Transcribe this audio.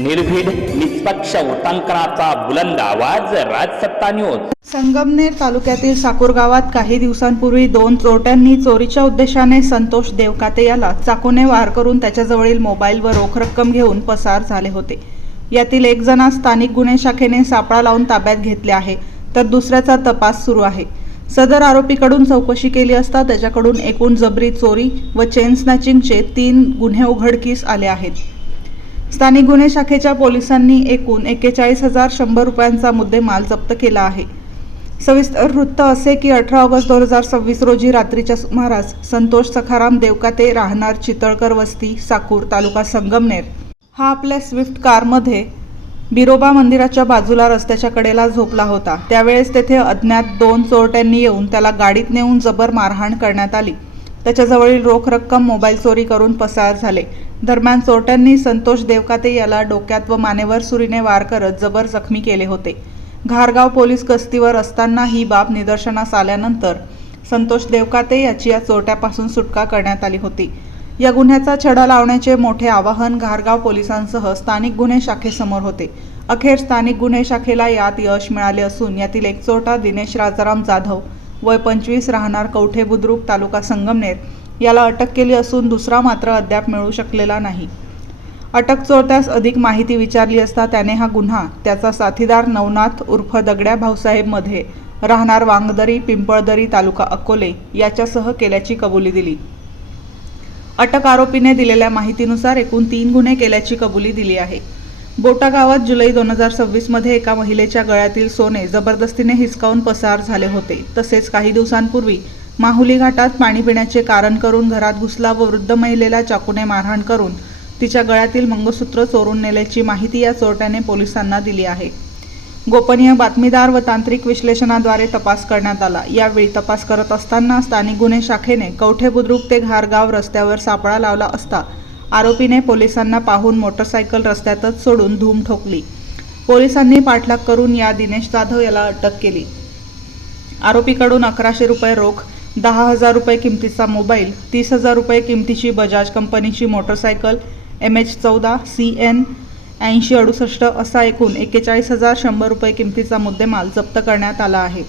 निर्भीड निष्पक्ष उटंकनाचा बुलंद आवाज, राजसत्ता न्यूज। संगमनेर तालुक्यातील साकूर गावात काही दिवसांपूर्वी दोन चोरट्यांनी चोरीच्या उद्देशाने संतोष देवकाते याला चाकूने वार करून त्याच्याजवळील मोबाईल व रोख रक्कम घेऊन पसार झाले होते। यातील एक जणास स्थानिक गुन्हे शाखेने सापळा लावून ताब्यात घेतले आहे, तर दुसऱ्याचा तपास सुरू आहे। सदर आरोपीकडून चौकशी केली असता त्याच्याकडून एकूण जबरी चोरी व चेन स्नॅचिंगचे 3 गुन्हे उघडकीस आले आहेत। स्थानिक गुन्हे शाखेच्या पोलिसांनी एकूण 41,100 रुपयांचा मुद्देमाल जप्त केला आहे। सविस्तर वृत्त असे की 18 ऑगस्ट 2026 रोजी रात्रीच्या सुमारास संतोष सखाराम देवकाते राहणार चितळकर वस्ती साकूर तालुका संगमनेर हा आपल्या स्विफ्ट कारमध्ये बिरोबा मंदिराच्या बाजूला रस्त्याच्या कडेला झोपला होता। त्यावेळेस तेथे अज्ञात 2 चोरट्यांनी येऊन त्याला गाडीत नेऊन जबर मारहाण करण्यात आली। त्याच्याजवळील रोख रक्कम मोबाईल चोरी करून पसार झाले। दरम्यान चोरट्यांनी संतोष देवकाते याला डोक्यात व मानेवर सुरीने वार करत जबर जखमी केले होते। घारगाव पोलीस गस्तीवर असताना ही बाब निदर्शनास आल्यानंतर संतोष देवकाते याची या चोरट्यापासून सुटका करण्यात आली होती। या गुन्ह्याचा छडा लावण्याचे मोठे आवाहन घारगाव पोलिसांसह स्थानिक गुन्हे शाखेसमोर होते। अखेर स्थानिक गुन्हे शाखेला यात यश मिळाले असून यातील एक चोरटा दिनेश राजाराम जाधव वय 25 राहणार कवठे बुद्रुक तालुका संगमनेर याला अटक केली असून दुसरा मात्र अद्याप मिळू शकलेला नाही। अटक चोरट्यास अधिक माहिती विचारली असता त्याने हा गुन्हा त्याचा साथीदार नवनाथ उर्फ दगड्या भाऊसाहेब मध्ये राहणार वांगदरी पिंपळदरी तालुका अकोले याच्यासह केल्याची कबुली दिली। अटक आरोपीने दिलेल्या माहितीनुसार एकूण 3 गुन्हे केल्याची कबुली दिली आहे। बोटा गावात जुलै 2026 मध्ये एका महिलेच्या गळ्यातील सोने जबरदस्तीने हिसकावून पसार झाले होते। तसेच काही दिवसांपूर्वी माहुली घाटात पाणी पिण्याचे कारण करून घरात घुसला व वृद्ध महिलेला चाकूने मारहाण करून तिच्या गळ्यातील मंगळसूत्र चोरून नेल्याची माहिती या चोरट्याने पोलिसांना दिली आहे। गोपनीय बातमीदार व तांत्रिक विश्लेषणाद्वारे तपास करण्यात आला। यावेळी तपास करत असताना स्थानिक गुन्हे शाखेने कवठे बुद्रुक ते घारगाव रस्त्यावर सापळा लावला असता आरोपीने पोलिसांना पाहून मोटरसायकल रस्त्यातच सोडून धूम ठोकली। पोलिसांनी पाठलाग करून या दिनेश जाधव याला अटक केली। आरोपीकडून 1100 रुपये रोख, 10,000 रुपये किमतीचा मोबाईल, 30,000 रुपये किमतीची बजाज कंपनीची मोटरसायकल MH14 CN 8068 असा एकूण 41,100 रुपये किमतीचा मुद्देमाल जप्त करण्यात आला आहे।